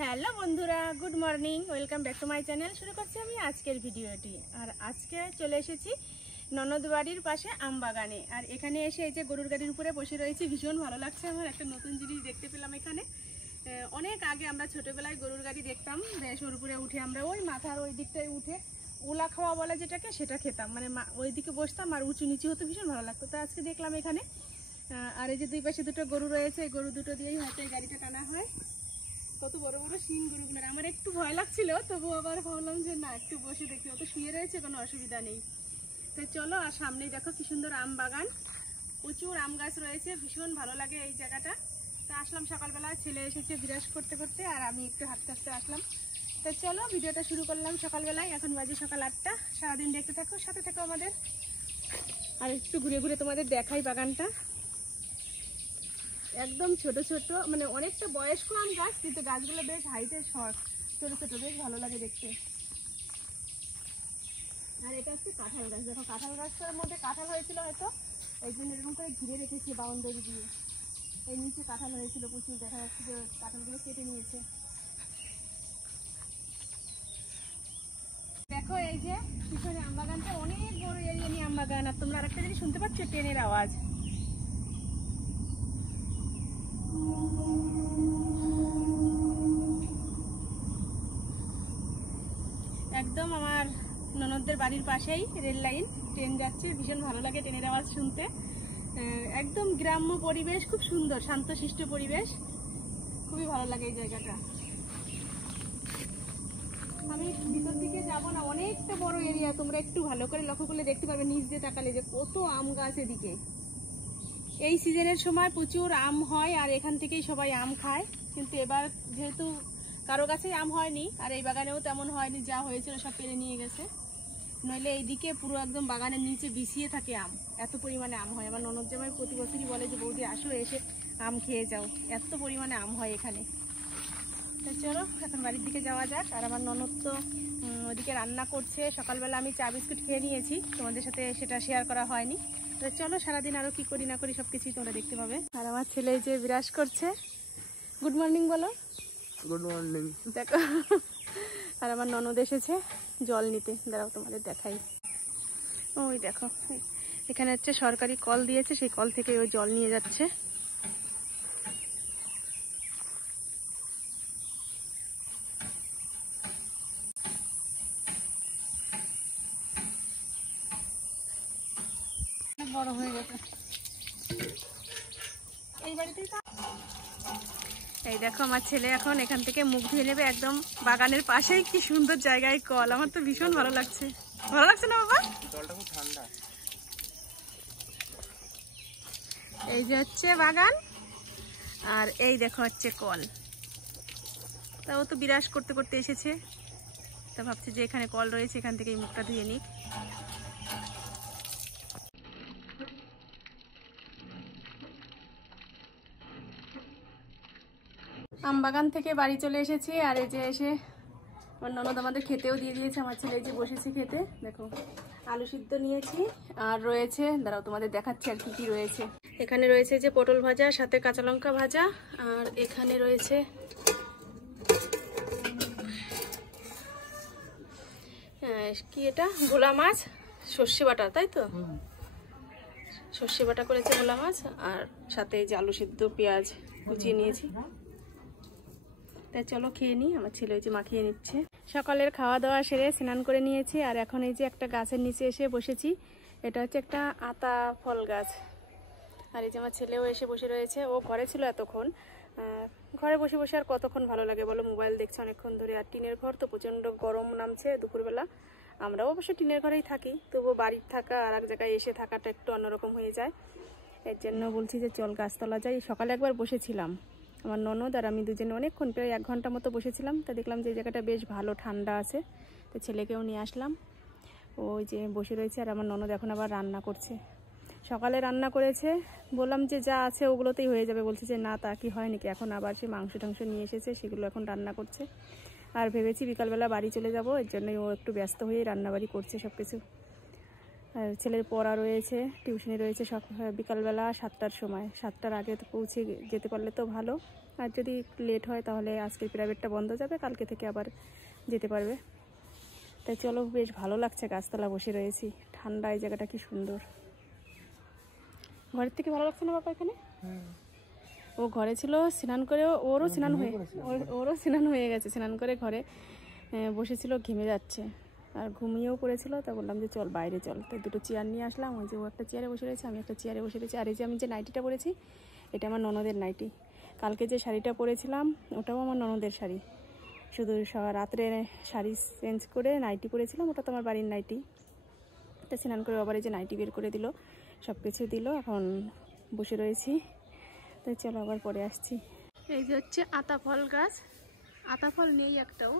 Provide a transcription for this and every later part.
Hello বন্ধুরা, good morning, welcome back to my channel. শুরু করছি আমি আজকের ভিডিওটি। আর আজকে চলে এসেছি ননদ বাড়ির পাশে আম বাগানে। আর এখানে এসে এই যে গরুর গাড়ির উপরে বসে রয়েছি, ভীষণ ভালো লাগছে আমার। একটা নতুন জিনিস দেখতে পেলাম এখানে। অনেক আগে আমরা ছোটোবেলায় গরুর গাড়ি দেখতাম, বেশ ওর উপরে উঠে আমরা ওই মাথার ওই দিকটায় উঠে ওলা খাওয়া বলে যেটাকে, সেটা খেতাম। মানে ওই দিকে বসতাম আর উঁচু নিচু হতো, ভীষণ ভালো লাগতো। তো আজকে দেখলাম এখানে। আর এই যে দুই পাশে দুটো গরু রয়েছে, এই গরু দুটো দিয়েই হয়তো এই গাড়িটা টানা হয়। কত বড় বড় শিং গরুগুলোর। আমার একটু ভয় লাগছিল, তবু আবার ভাবলাম যে না, একটু বসে দেখি, ও তো শুয়ে রয়েছে, কোনো অসুবিধা নেই। তো চলো। আর সামনেই দেখো কি সুন্দর আম বাগান, প্রচুর আম গাছ রয়েছে, ভীষণ ভালো লাগে এই জায়গাটা। তো আসলাম সকালবেলা, ছেলে এসেছে বিরাজ করতে করতে, আর আমি একটু হাঁটতে হাঁটতে আসলাম। তো চলো, ভিডিওটা শুরু করলাম সকালবেলায়। এখন বাজে সকাল 8টা। সারাদিন দেখতে থাকো, সাথে থাকো আমাদের। আর একটু ঘুরে ঘুরে তোমাদের দেখাই বাগানটা। একদম ছোট ছোট, মানে অনেকটা বয়স্ক আম গাছ, কিন্তু গাছগুলো বেশ হাইটের শর্ট, ছোট ছোট, বেশ ভালো লাগে দেখতে। আর এটা হচ্ছে কাঁঠাল গাছ। দেখো, কাঁঠাল গাছটার মধ্যে কাঁঠাল হয়েছিল হয়তো, এই জন্য এরকম করে ঘিরে রেখেছি বাউন্ডারি দিয়ে। এই নিচে কাঁঠাল হয়েছিল প্রচুর, দেখা যাচ্ছে যে কাঁঠালগুলো কেটে নিয়েছে। দেখো এই যে পিছনে আম বাগানটা, অনেক বড় এরিয়া নিয়ে আম বাগান। আর তোমরা আরেকটা জিনিস শুনতে পাচ্ছ, ট্রেনের আওয়াজ। একদম আমার ননদদের বাড়ির পাশেই রেল লাইন, ট্রেন যাচ্ছে, ভীষণ ভালো লাগে ট্রেনের আওয়াজ শুনতে। একদম গ্রাম্য পরিবেশ, খুব সুন্দর শান্তশিষ্ট পরিবেশ, খুবই ভালো লাগে এই জায়গাটা। আমি ভিতর দিকে যাব না, অনেকটা বড় এরিয়া। তোমরা একটু ভালো করে লক্ষ্য করলে দেখতে পাবে, নিচ দিয়ে তাকালে, যে কত আম গাছ এদিকে। এই সিজনের সময় প্রচুর আম হয়, আর এখান থেকেই সবাই আম খায়। কিন্তু এবার যেহেতু কারো কাছেই আম হয়নি, আর এই বাগানেও তেমন হয়নি, যা হয়েছিল সব পেরে নিয়ে গেছে। নইলে এইদিকে পুরো একদম বাগানের নিচে বিছিয়ে থাকে আম, এত পরিমাণে আম হয়। আমার ননদ জামাই প্রতি বছরই বলে যে বৌদি আসো, এসে আম খেয়ে যাও, এত পরিমাণে আম হয় এখানে। তো চলো এখন বাড়ির দিকে যাওয়া যাক। আর আমার ননদ তো ওদিকে রান্না করছে। সকালবেলা আমি চা বিস্কুট খেয়ে নিয়েছি, তোমাদের সাথে সেটা শেয়ার করা হয়নি। তো চলো, সারাদিন আরো কি করি না করি সবকিছুই তোমরা দেখতে পাবে। আর আমার ছেলে যে বিরাজ করছে, গুড মর্নিং বলো। Good morning. দেখো, আর আমার ননদ এসেছে জল নিতে, দাঁড়াও তোমাদের দেখাই। ওই দেখো, এখানে হচ্ছে সরকারি কল দিয়েছে, সেই কল থেকে ওই জল নিয়ে যাচ্ছে। বড় হয়ে গেছে এই বাড়িতেই। এই দেখো, আমার ছেলে এখন এখান থেকে মুখ ধুয়ে নেবে, একদম বাগানের পাশেই। কি সুন্দর জায়গায় কল, আমার তো ভীষণ ভালো লাগছে। ভালো লাগছে না বাবা? জলটা খুব ঠান্ডা। এই যে হচ্ছে বাগান, আর এই দেখো হচ্ছে কল। তা ও তো বিরাজ করতে করতে এসেছে, তা ভাবছে যে এখানে কল রয়েছে, এখান থেকে মুখটা ধুয়ে নিক। আম বাগান থেকে বাড়ি চলে এসেছি। আর এই যে এসে আমার ননদ আমাদের খেতেও দিয়ে দিয়েছে। আমার ছেলে যে বসেছে খেতে, দেখো আলু সিদ্ধ নিয়েছি, আর রয়েছে, দাঁড়াও তোমাদের দেখাচ্ছি আর কি কি রয়েছে। এখানে রয়েছে যে পটল ভাজা, সাথে কাঁচা লঙ্কা ভাজা, আর এখানে রয়েছে কি এটা, ভোলা মাছ, সর্ষে বাটা, তাই তো, সর্ষে বাটা করেছে ভোলা মাছ। আর সাথে এই যে আলু সিদ্ধ, পেঁয়াজ কুচিয়ে নিয়েছি। তাই চলো খেয়ে নিই। আমার ছেলে ওই যে মাখিয়ে নিচ্ছে। সকালের খাওয়া দাওয়া সেরে স্নান করে নিয়েছি, আর এখন এই যে একটা গাছের নিচে এসে বসেছি। এটা হচ্ছে একটা আতা ফল গাছ। আর এই যে আমার ছেলেও এসে বসে রয়েছে, ও ঘরে ছিল এতক্ষণ। ঘরে বসে বসে আর কতক্ষণ ভালো লাগে বলো, মোবাইল দেখছে অনেকক্ষণ ধরে। আর টিনের ঘর তো, প্রচণ্ড গরম নামছে দুপুরবেলা। আমরাও অবশ্য টিনের ঘরেই থাকি, তবুও বাড়ির থাকা আর এক জায়গায় এসে থাকাটা একটু অন্যরকম হয়ে যায়। এর জন্য বলছি যে চল গাছতলা যাই। সকালে একবার বসেছিলাম, আমার ননদ আর আমি দুজনে অনেকক্ষণ, প্রায় 1 ঘন্টা মতো বসেছিলাম। তা দেখলাম যে এই জায়গাটা বেশ ভালো ঠান্ডা আছে, তো ছেলেকেও নিয়ে আসলাম। ওই যে বসে রয়েছে, আর আমার ননদ এখন আবার রান্না করছে। সকালে রান্না করেছে, বললাম যে যা আছে ওগুলোতেই হয়ে যাবে, বলছে যে না, তা কি হয় নাকি, এখন আবার সে মাংস টাংস নিয়ে এসেছে, সেগুলো এখন রান্না করছে। আর ভেবেছি বিকালবেলা বাড়ি চলে যাব, এর জন্যই ও একটু ব্যস্ত হয়ে রান্নাবাড়ি করছে সব কিছু। আর ছেলের পড়া রয়েছে, টিউশনি রয়েছে সব বিকালবেলা 7টার সময়। 7টার আগে তো পৌঁছে যেতে পারলে তো ভালো, আর যদি লেট হয় তাহলে আজকের প্রাইভেটটা বন্ধ যাবে, কালকে থেকে আবার যেতে পারবে। তাই চলো, বেশ ভালো লাগছে, গাছতলা বসে রয়েছি, ঠান্ডা, এই জায়গাটা কি সুন্দর। ঘরের থেকে ভালো লাগছে না বাবা এখানে? ও ঘরে ছিল, স্নান করে ওরও স্নান হয়ে গেছে, স্নান করে ঘরে বসেছিল, ঘেমে যাচ্ছে আর ঘুমিয়েও পড়েছিল। তা বললাম যে চল বাইরে চল, তাই দুটো চেয়ার নিয়ে আসলাম। ওই যে ও একটা চেয়ারে বসে রয়েছে, আমি একটা চেয়ারে বসে রয়েছি। আর এই যে আমি যে নাইটিটা পরেছি, এটা আমার ননদের নাইটি। কালকে যে শাড়িটা পরেছিলাম ওটাও আমার ননদের শাড়ি, শুধু রাত্রে শাড়ি চেঞ্জ করে নাইটি পরেছিলাম, ওটা তো আমার বাড়ির নাইটি। তা স্নান করে আবার এই যে নাইটি বের করে দিল, সব কিছু দিল, এখন বসে রয়েছি। তাই চলো আবার পরে আসছি। এই যে হচ্ছে আতা ফল গাছ, আতা ফল নেই একটাও,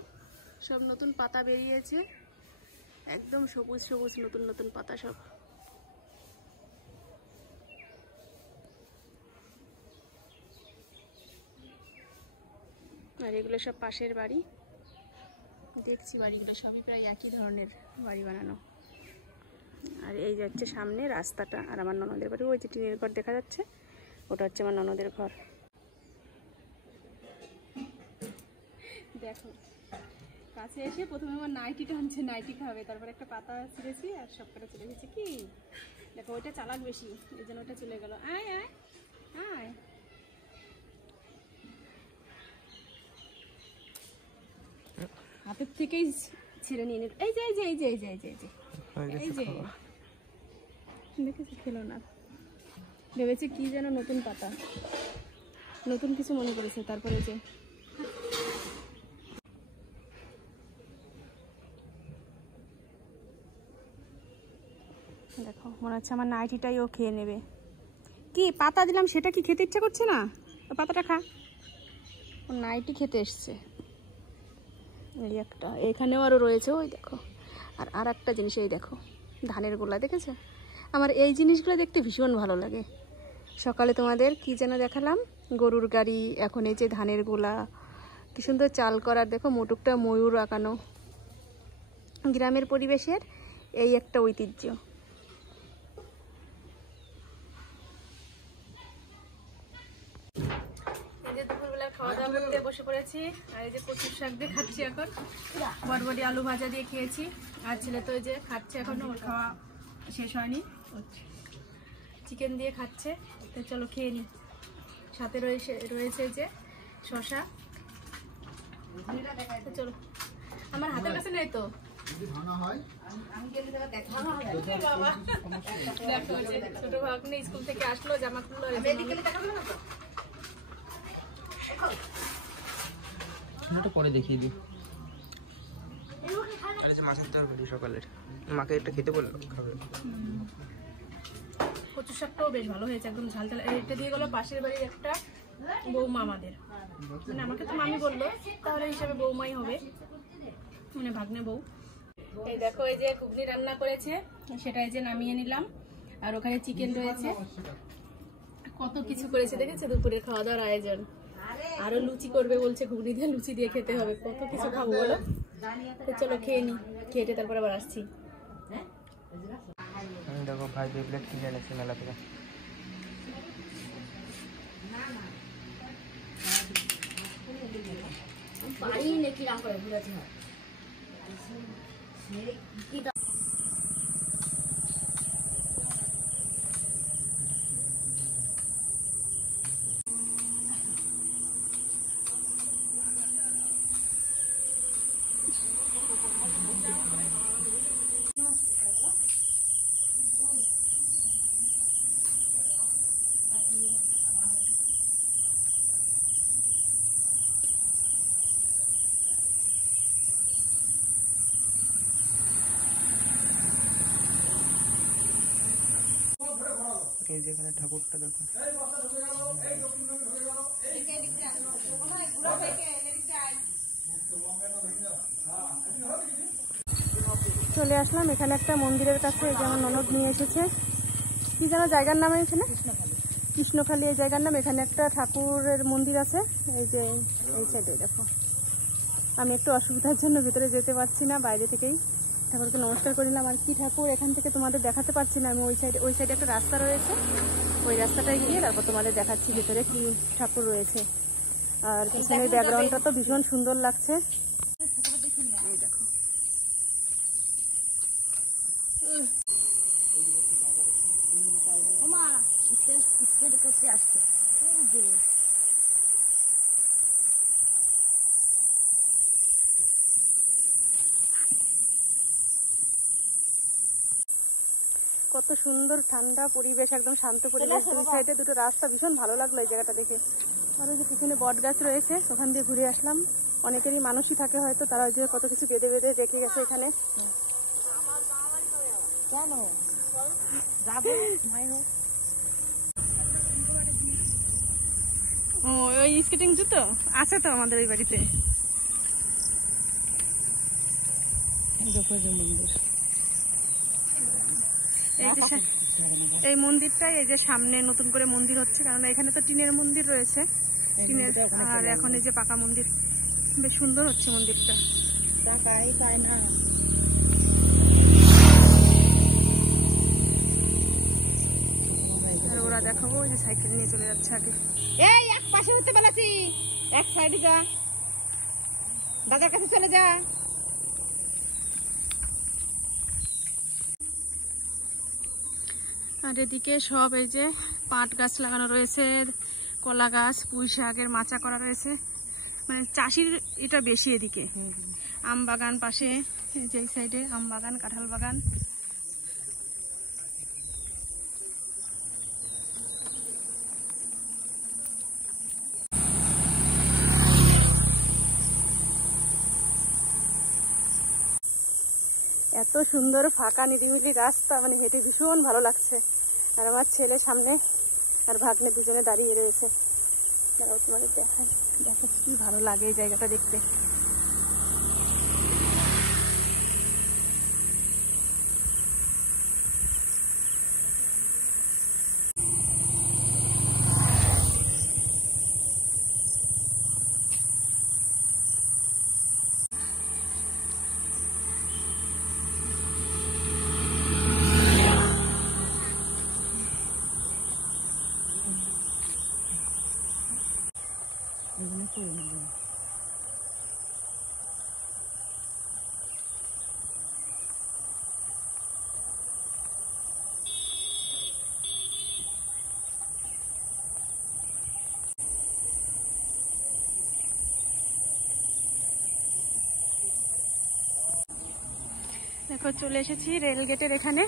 সব নতুন পাতা বেরিয়েছে, একদম সবুজ সবুজ নতুন নতুন পাতা সব। আর এগুলো সব পাশের বাড়ি, দেখছি বাড়িগুলো সবই প্রায় একই ধরনের বাড়ি বানানো। আর এই যে হচ্ছে সামনে রাস্তাটা, আর আমার ননদের বাড়ি, ওই যে টিনের ঘর দেখা যাচ্ছে, ওটা হচ্ছে আমার ননদের ঘর। দেখো কাছে এসে প্রথমে আমার নাইটি টানছে, নাইটি খাবে, তারপর একটা পাতা ছিঁড়েছি আর সব করে চলে গেছে। কি দেখো, ওইটা চালাক বেশি, এই জন্য ওটা চলে গেল। আয় আয় আয়, হাতের থেকেই ছিঁড়ে নিয়ে নিল। এই যে এই যে এই যে এই যে এই যে এই যে এই যে দেখেছি, খেলো না, ভেবেছে কি যেন নতুন পাতা, নতুন কিছু মনে করেছে। তারপরে যে দেখো, মনে হচ্ছে আমার নাইটিটাই ও খেয়ে নেবে। কি পাতা দিলাম, সেটা কি খেতে ইচ্ছা করছে না? পাতাটা খা, ও নাইটি খেতে এসছে। এই একটা এখানেও আরও রয়েছে, ওই দেখো। আর একটা জিনিস, এই দেখো ধানের গোলা, দেখেছো? আমার এই জিনিসগুলো দেখতে ভীষণ ভালো লাগে। সকালে তোমাদের কি যেন দেখালাম, গরুর গাড়ি, এখন এই যে ধানের গোলা, কি সুন্দর চাল করার, দেখো মুটুকটা ময়ূর আঁকানো। গ্রামের পরিবেশের এই একটা ঐতিহ্য। এই যে দুপুরবেলা খাওয়া দাওয়া করতে বসে পড়েছি, আর এই যে কচুর শাক দিয়ে খাচ্ছি এখন, বটবটি আলু ভাজা দিয়ে খেয়েছি। আর ছেলে তো এই যে খাচ্ছে, এখনো ওর খাওয়া শেষ হয়নি, চিকেন দিয়ে খাচ্ছে। তো চলো খেয়ে নিই। সাথে রয়েছে যে শশা। চলো, আমার হাতের কাছে নেই তো, ছোট ভাগ্নে স্কুল থেকে আসলো, জামা খুললো, পরে দেখিয়ে দিই। মাছের তরকারি সকালের, মাকে এটা খেতে বললো, খাবে। কচু শাকটাও বেশ ভালো হয়েছে, একদম ঝাল ঝাল। এটা দিয়ে গেলো পাশের বাড়ির একটা বৌমা আমাদের, মানে আমাকে তো মামি বললো, তাহলে হিসাবে বৌমাই হবে, মানে ভাগ্নে বউ। এই দেখো, এই যে ঘুগনি রান্না করেছে, সেটা এই যে নামিয়ে নিলাম। আর ওখানে চিকেন রয়েছে, কত কিছু করেছে দেখেছে, দুপুরের খাওয়া দাওয়ার আয়োজন। আরো লুচি করবে বলছে, ঘুগনি দিয়ে লুচি দিয়ে খেতে হবে, কত কিছু খাবো বলো। তো চলো খেয়ে নি, খেয়ে তারপর আবার আসছি। দেখো ভাই 2 প্লেট কিনে এনেছে মেলা থেকে। বাড়ি নাকি রাম করে ঘুরাতে হয়। এই যে এখানে ঠাকুরটা দেখো, চলে আসলাম এখানে একটা মন্দিরের কাছে, যেমন ননদ নিয়ে এসেছে, কি যেন জায়গার নাম, এখানে কৃষ্ণখালী এই জায়গার নাম। এখানে একটা ঠাকুরের মন্দির আছে, এই যে এই সাইডে দেখো। আমি একটু অসুবিধার জন্য ভিতরে যেতে পারছি না, বাইরে থেকেই ঠাকুরকে নমস্কার করে নিলাম। আর কি ঠাকুর এখান থেকে তোমাদের দেখাতে পারছি না আমি, ওই সাইডে একটা রাস্তা রয়েছে, ওই রাস্তাটায় গিয়ে তারপর তোমাদের দেখাচ্ছি ভেতরে কি ঠাকুর রয়েছে। আর পিছনের ব্যাকগ্রাউন্ডটা তো ভীষণ সুন্দর লাগছে। এই দেখো কত সুন্দর ঠান্ডা পরিবেশ, একদম শান্ত পরিবেশ। দুই সাইডে দুটো রাস্তা, ভীষণ ভালো লাগলো এই জায়গাটা দেখে। আর ওই যে পিছনে বট গাছ রয়েছে, ওখান দিয়ে ঘুরে আসলাম। অনেকেরই মানুষই থাকে হয়তো, তারা ওই যে কত কিছু বেঁধে বেঁধে রেখে গেছে এখানে। ও ওই স্কেটিং জুতো আছে তো আমাদের ওই বাড়িতে। এই মন্দিরটাই এই যে সামনে নতুন করে মন্দির হচ্ছে, কারণ এখানে তো টিনের মন্দির রয়েছে, টিনের, আর এখন এই যে পাকা মন্দির। বেশ সুন্দর হচ্ছে মন্দিরটা। আর ওরা দেখাবো যে সাইকেল নিয়ে চলে যাচ্ছে আগে। এই এক পাশে হতে বলেছি, এক সাইডে যা, দাদার কাছে চলে যা। আর এদিকে সব এই যে পাট গাছ লাগানো রয়েছে, কলা গাছ, পুঁই শাকের মাচা করা রয়েছে, মানে চাষির এটা বেশি এদিকে। আম বাগান পাশে, এই যে সাইডে আম বাগান, কাঁঠাল বাগান। এত সুন্দর ফাঁকা নিরিবিলি রাস্তা, মানে হেঁটে ভীষণ ভালো লাগছে। আর আমার ছেলে সামনে আর ভাগ্নে দুজনে দাঁড়িয়ে রয়েছে। তোমাদের দেখাই, দেখো কি ভালো লাগে এই জায়গাটা দেখতে। দেখো চলে এসেছি রেল গেটের এখানে।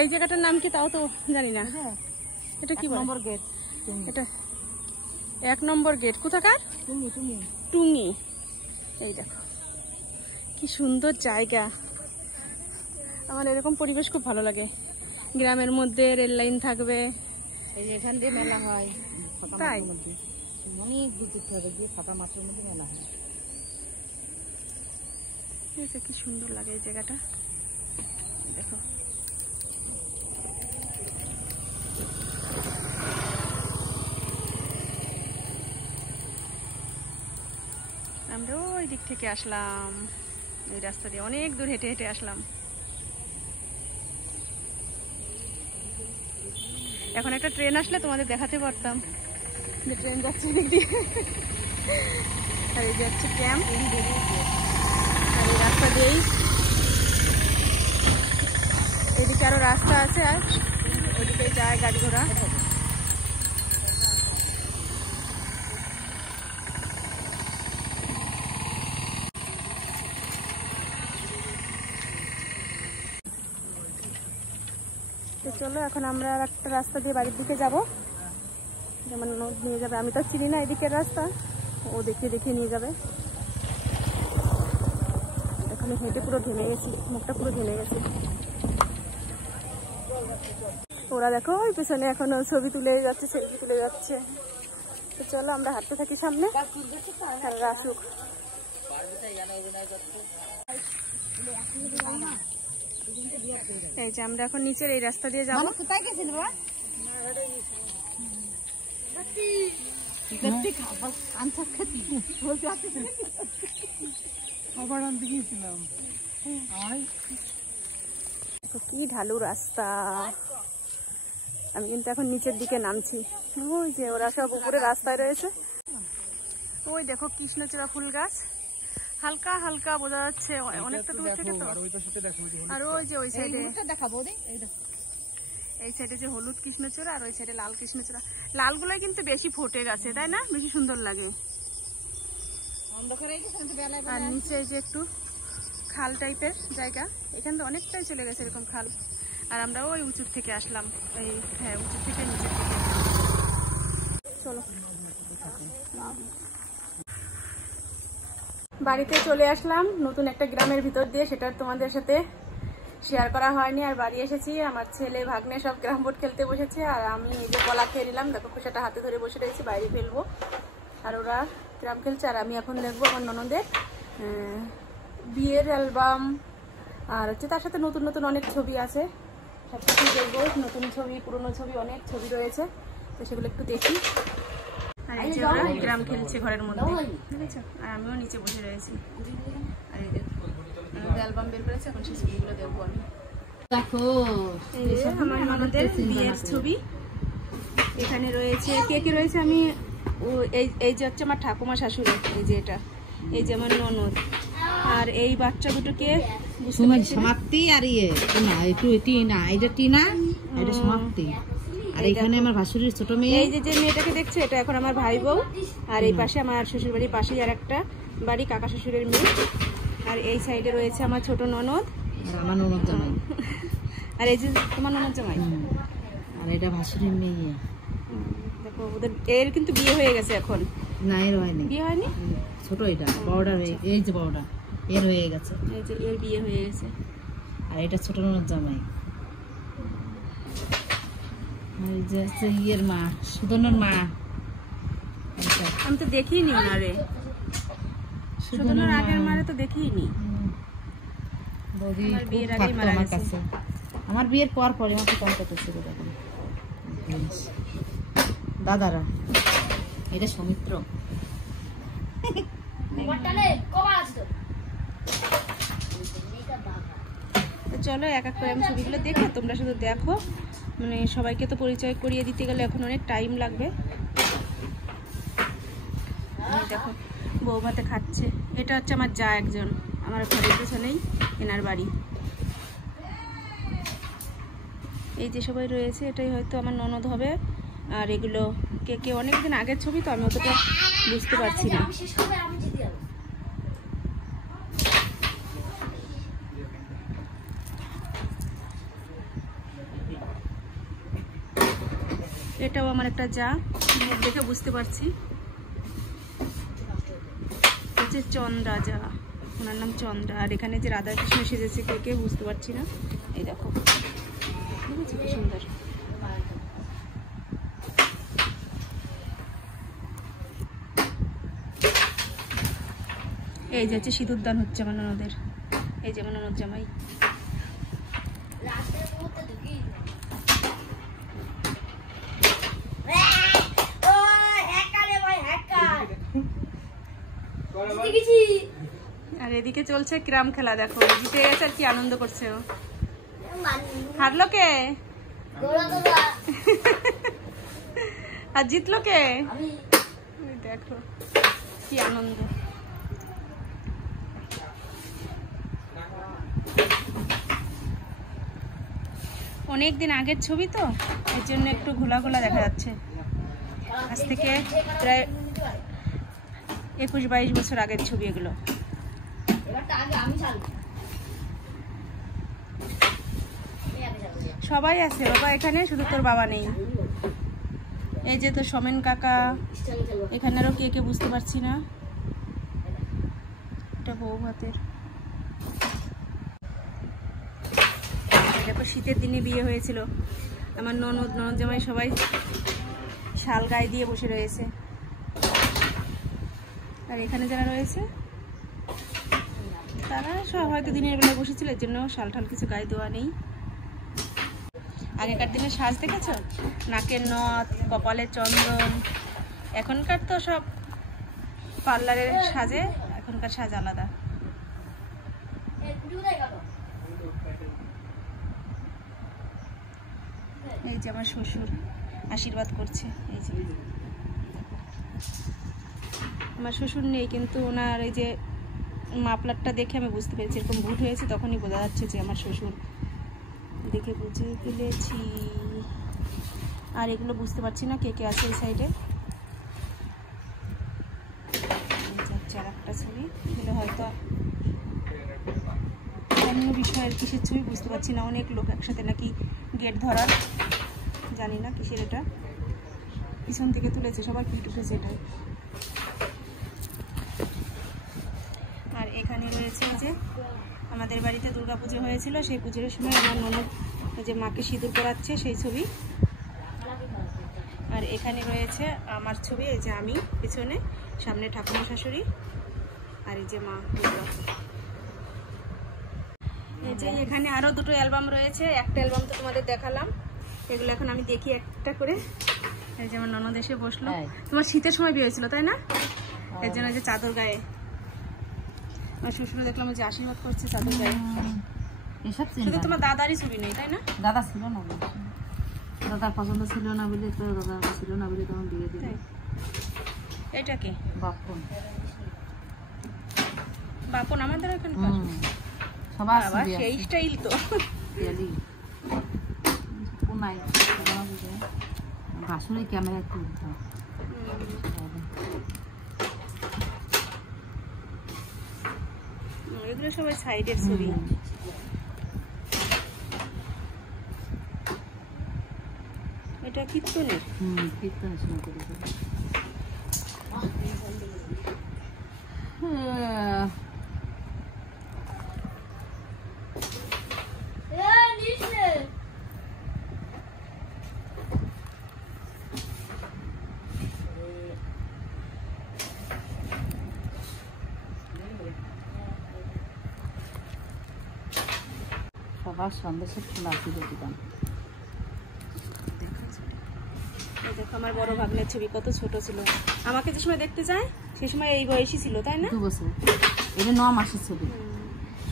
এই জায়গাটার নাম কি তাও তো জানি না। এটা কি নম্বর গেট? এটা 1 নম্বর গেট। কোথাকার? টুঙ্গি। এই দেখো কি সুন্দর জায়গা। আমার এরকম পরিবেশ খুব ভালো লাগে। গ্রামের মধ্যে রেল লাইন থাকবে, এখান দিয়ে মেলা হয়। তাই অনেক দূর থেকে হবে, গিয়ে ফাটা মাছের মধ্যে মেলা হয়। কি সুন্দর লাগে এই জায়গাটা, দেখো। আমরা ওই দিক থেকে আসলাম, এই রাস্তা দিয়ে অনেক দূর হেঁটে হেঁটে আসলাম। এখন একটা ট্রেন আসলে তোমাদের দেখাতে পারতাম যে ট্রেন যাচ্ছে দিক দিয়ে। আর এই যাচ্ছে ক্যাম্প, আর এই রাস্তা দিয়েই এদিকে আরো রাস্তা আছে, আর ওইদিকে যায় গাড়ি ঘোড়া। তো চলো এখন আমরা একটা রাস্তা দিয়ে বাড়ির দিকে যাব, যেমন নিয়ে যাবে। আমি তো চিনি না এদিকের রাস্তা, ও দেখিয়ে দেখিয়ে নিয়ে যাবে। এখানে হেঁটে পুরো ঘেমে গেছি, মুখটা পুরো ঘেমে গেছে। ওরা দেখো ওই পেছনে এখনো ছবি তুলে যাচ্ছে, সেলফি তুলে যাচ্ছে। তো চলো আমরা হাঁটতে থাকি সামনে, আর আসুক। এই যে আমরা এখন নিচের এই রাস্তা দিয়ে যাবো। কোথায় গেছিল বাবা? খাবার আনতে গিয়েছিলাম। কি ঢালু রাস্তা। আমি কিন্তু এখন নিচের দিকে নামছি। ওই যে ওরা সব উপরে রাস্তায় রয়েছে। ওই দেখো কৃষ্ণচূড়া ফুল গাছ, হালকা হালকা বোঝা যাচ্ছে অনেকটা দূর থেকে তো। আর ওই যে ওই সাইডে দেখাবো, এই সাইডে যে হলুদ কৃষ্ণচূড়া আর ওই সাইডে লাল কৃষ্ণচূড়া। লালগুলাই কিন্তু বেশি ফোটে গেছে, তাই না? বেশি সুন্দর লাগে। আর নিচে এই যে একটু খাল টাইপের জায়গা, এখান থেকে অনেকটাই চলে গেছে এরকম খাল। আর আমরা ওই উঁচুর থেকে আসলাম, এই হ্যাঁ উঁচুর থেকে নিচের দিকে। চলো বাড়িতে চলে আসলাম নতুন একটা গ্রামের ভিতর দিয়ে, সেটা তোমাদের সাথে শেয়ার করা হয়নি। আর বাড়ি এসেছি, আমার ছেলে ভাগ্নে সব গ্রাম বোর্ড খেলতে বসেছে, আর আমি এই যে কলা খেয়ে নিলাম। দেখো খোসাটা হাতে ধরে বসে রয়েছি, বাইরে ফেলবো। আর ওরা গ্রাম খেলছে, আর আমি এখন দেখবো আমার ননদের বিয়ের অ্যালবাম, আর হচ্ছে তার সাথে নতুন নতুন অনেক ছবি আছে, সব কিছুই দেখবো। নতুন ছবি, পুরনো ছবি, অনেক ছবি রয়েছে, তো সেগুলো একটু দেখি। আর এই যে ওরা গ্রাম খেলছে ঘরের মধ্যে, বুঝেছো? আর আমিও নিচে বসে রয়েছি। আর এই দেখো অ্যালবাম বের করেছে, এখন সেই ছবিগুলো দেখবো আমি। দেখো এই যে আমার ননদের বিয়ের ছবি এখানে রয়েছে। কে কে রয়েছে আমি এই যে হচ্ছে আমার ঠাকুমা শাশুড়ি, এই যে এটা, এই যে আমার ননদ, আর এই বাচ্চা দুটোকে সমাপ্তি। আর ইয়ে না, একটু টিনা, এটা টিনা, এটা সমাপ্তি। আর এখানে আমার ভাসুরের ছোট মেয়ে, এই যে মেয়েটাকে দেখছো, এটা এখন আমার ভাই বউ। আর এই পাশে আমার শ্বশুর বাড়ির পাশেই আর একটা বাড়ি, কাকা শ্বশুরের মেয়ে। আর এই সাইডে রয়েছে আমার ছোট ননদ, আর আমার ননদ জামাই। আর এই যে তোমার ননদ জামাই, আর এটা ভাসুরের মেয়ে। দেখো ওদের এর কিন্তু বিয়ে হয়ে গেছে এখন। না, এর হয়নি, বিয়ে হয়নি, ছোট এটা বড়টা, এই যে বড়টা এর হয়ে গেছে। এই যে এর বিয়ে হয়ে গেছে। আর এটা ছোট ননদ জামাই। এই যে হচ্ছে ইয়ের মা, সুদর্ণর মা। আমি তো দেখিনি ওনারে, সুদর্ণর আগের মারে তো দেখিনি। বৌদি আমার খুব বিয়ের আগেই থাকতো মারা আমার গেছে। কাছে। আমার বিয়ের পর পরে আমাকে কন্ট্যাক্ট ছিল তখন। দাদারা, এটা সৌমিত্র। তো চলো এক এক করে আমি ছবিগুলো দেখে তোমরা শুধু দেখো, মানে সবাইকে তো পরিচয় করিয়ে দিতে গেলে এখন অনেক টাইম লাগবে। দেখো বউ ভাতে খাচ্ছে, এটা হচ্ছে আমার যা একজন, আমার ঘরের পেছনেই এনার বাড়ি। এই যে সবাই রয়েছে, এটাই হয়তো আমার ননদ হবে। আর এগুলো কে কে অনেকদিন আগের ছবি, তো আমি অতটা বুঝতে পারছি না। এটাও আমার একটা যা, দেখে বুঝতে পারছি। হচ্ছে চন্দ্রা যা, ওনার নাম চন্দ্রা। আর এখানে যে রাধাকৃষ্ণ সেজেছে, কে কে বুঝতে পারছি না। এই দেখো বুঝেছি কি সুন্দর। এই যে হচ্ছে সিঁদুরদান হচ্ছে আমার ননদের, এই যে আমার ননদ জামাই। আর এদিকে চলছে গ্রাম খেলা, দেখো জিতে গেছে আর কি আনন্দ করছে ও। হারলো কে আর জিতলো কে, দেখো কি আনন্দ। অনেকদিন আগের ছবি তো, এর জন্য একটু ঘোলা ঘোলা দেখা যাচ্ছে। আজ থেকে প্রায় 21-22 বছর আগের ছবি এগুলো। সবাই আছে বাবা এখানে, শুধু তোর বাবা নেই। এই যে তো সোমেন কাকা, এখানেরও কে কে বুঝতে পারছি না। এটা বউ ভাতের। দেখো শীতের দিনে বিয়ে হয়েছিল, আমার ননদ জামাই সবাই শাল গায়ে দিয়ে বসে রয়েছে। আর এখানে যারা রয়েছে তারা সব হয়তো দিনের বেলায় বসেছিল, এর জন্য শাল ঠাল কিছু গায়ে দেওয়া নেই। আগেকার দিনে সাজ দেখেছ, নাকের নথ, কপালে চন্দন। এখনকার তো সব পার্লারের সাজে, এখনকার সাজ আলাদা। এই যে আমার শ্বশুর আশীর্বাদ করছে। এই যে আমার শ্বশুর নেই, কিন্তু ওনার এই যে মাফলারটা দেখে আমি বুঝতে পেরেছি এরকম ভুট হয়েছে, তখনই বোঝা যাচ্ছে যে আমার শ্বশুর। দেখে বুঝে ফেলেছি। আর এগুলো বুঝতে পারছি না কে কে আছে এই সাইডে। একটা ছবি, এগুলো হয়তো অন্য বিষয়ের কিসের ছবি বুঝতে পারছি না। অনেক লোক একসাথে নাকি গেট ধরার, জানি না কিসের এটা। পিছন থেকে তুলেছে, সবাই পিট উঠেছে এটাই। আর এখানে রয়েছে যে আমাদের বাড়িতে দুর্গাপুজো হয়েছিল, সেই পুজোর সময় আমার ননদ যে মাকে সিঁদুর পরাচ্ছে সেই ছবি। আর এখানে রয়েছে আমার ছবি, এই যে আমি পিছনে, সামনে ঠাকুমা শাশুড়ি, আর এই যে মা দুর্গা। এই যে এখানে আরো দুটো অ্যালবাম রয়েছে, একটা অ্যালবাম তো তোমাদের দেখালাম, এগুলো এখন আমি দেখি একটা করে। এই যে আমার ননদ এসে বসলো। তোমার শীতের সময় বিয়ে হয়েছিল তাই না? এর জন্য যে চাদর গায়ে, আমার শ্বশুর দেখলাম যে আশীর্বাদ করছে চাদর গায়ে। এসব শুধু তোমার দাদারই ছবি নেই তাই না? দাদা ছিল না, দাদার পছন্দ ছিল না বলে তো, দাদা ছিল না বলে তখন দিয়ে দিল। এটা কি বাপন? বাপন আমাদের এখানে সবার সেই স্টাইল তো। ভাসুরি ক্যামেরা তুলতো। এগুলো সবাই সাইডের ছবি। এটা কীর্তনের। কীর্তনের সময় করেছে। সবার সন্দেশের খোলা ছিল দোকান। দেখো আমার বড় ভাগ্নের ছবি, কত ছোট ছিল। আমাকে যে সময় দেখতে যায় সেই সময় এই বয়সী ছিল তাই না? 2 বছর, এটা 9 মাসের ছবি।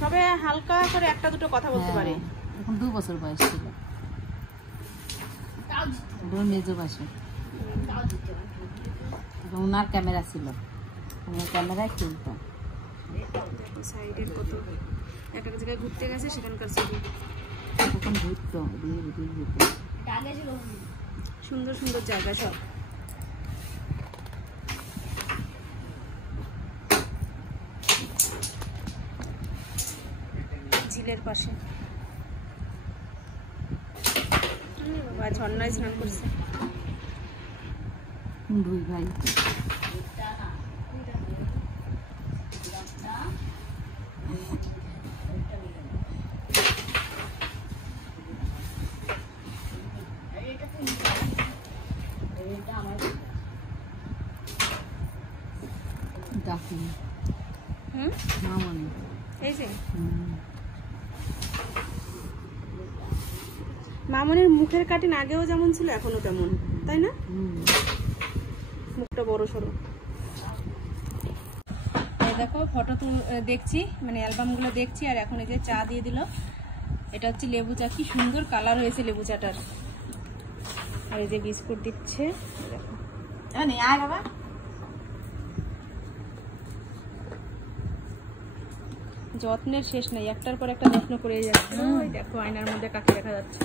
সবে হালকা করে একটা দুটো কথা বলতে পারে। এখন 2 বছর বয়স ছিল। মেজো বাসে ওনার ক্যামেরা ছিল, ওনার ক্যামেরায় তুলতো। সাইডের কত এক এক জায়গায় ঘুরতে গেছে সেখানকার ছবি। তখন ঘুরতো, সুন্দর সুন্দর জায়গা সব। ঝিলের পাশে বাবা ঝর্ণায় স্নান করছে 2 ভাই। মামনি এই যে মামনির মুখের কাটিং আগেও যেমন ছিল এখনো তেমন তাই না? মুখটা বড় সরো। দেখো ফটো তো দেখছি, মানে অ্যালবামগুলো দেখছি, আর এখন এই যে চা দিয়ে দিল। এটা হচ্ছে লেবু চা, কি সুন্দর কালার হয়েছে লেবু চাটার। আর এই যে বিস্কুট দিচ্ছে, দেখো আয় বাবা। যত্নের শেষ নাই, একটার পর একটা যত্ন করে যাচ্ছে। ওই দেখো আয়নার মধ্যে কাকে দেখা যাচ্ছে।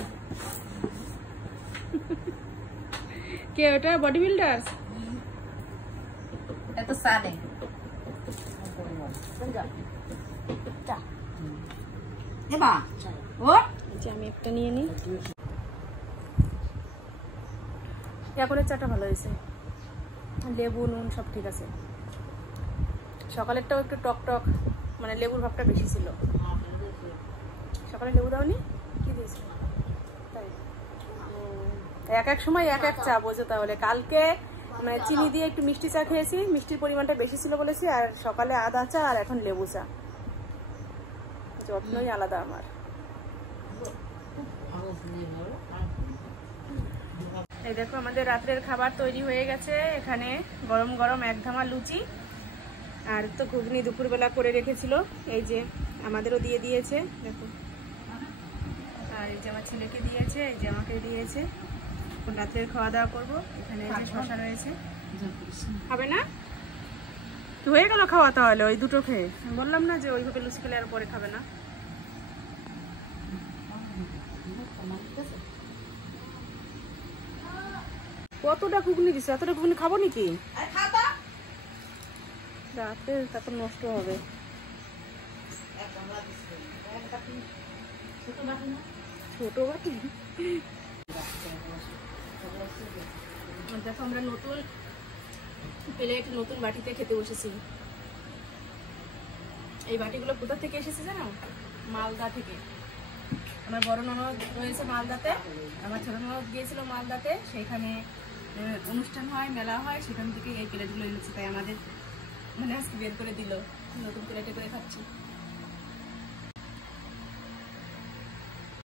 কে ওটা? Body builder. এত সাদে এবা ও যে আমি একটা নিয়ে নিই। এখনের চাটা ভালো হয়েছে, লেবু নুন সব ঠিক আছে। সকালেরটাও একটু টক টক, মানে লেবুর ভাবটা বেশি ছিল। সকালে লেবু দাওনি? কি দিয়েছিল? তাই এক এক সময় এক এক চা, বোঝো তাহলে। কালকে মানে চিনি দিয়ে একটু মিষ্টি চা খেয়েছি, মিষ্টির পরিমাণটা বেশি ছিল বলেছি, আর সকালে আদা চা, আর এখন লেবু চা। যত্নই আলাদা আমার। এই দেখো আমাদের রাত্রের খাবার তৈরি হয়ে গেছে। এখানে গরম গরম 1 ধামা লুচি, আর তো ঘুগনি দুপুরবেলা করে রেখেছিল। এই যে আমাদেরও দিয়ে দিয়েছে দেখো, আর এই যে আমার ছেলেকে দিয়েছে, এই যে আমাকে দিয়েছে। এখন রাত্রের খাওয়া দাওয়া করবো। এখানে এই যে শশা রয়েছে, খাবে না? তো হয়ে গেল খাওয়া তাহলে ওই দুটো খেয়ে। আমি বললাম না যে ওইভাবে লুচি খেলে আর পরে খাবে না। কতটা ঘুগনি দিছে? এতটা ঘুগনি খাবো নাকি রাতে? তারপর নষ্ট হবে। ছোট বাটি। দেখো আমরা নতুন প্লেট নতুন বাটিতে খেতে বসেছি। এই বাটিগুলো কোথা থেকে এসেছে জানো? মালদা থেকে। আমার বড় ননদ রয়েছে মালদাতে, আমার ছোট ননদ গিয়েছিল মালদাতে, সেখানে অনুষ্ঠান হয়, মেলা হয়, সেখান থেকে এই প্লেটগুলো এনেছে। তাই আমাদের মানে আজকে বের করে দিল, নতুন প্লেটে করে খাচ্ছি।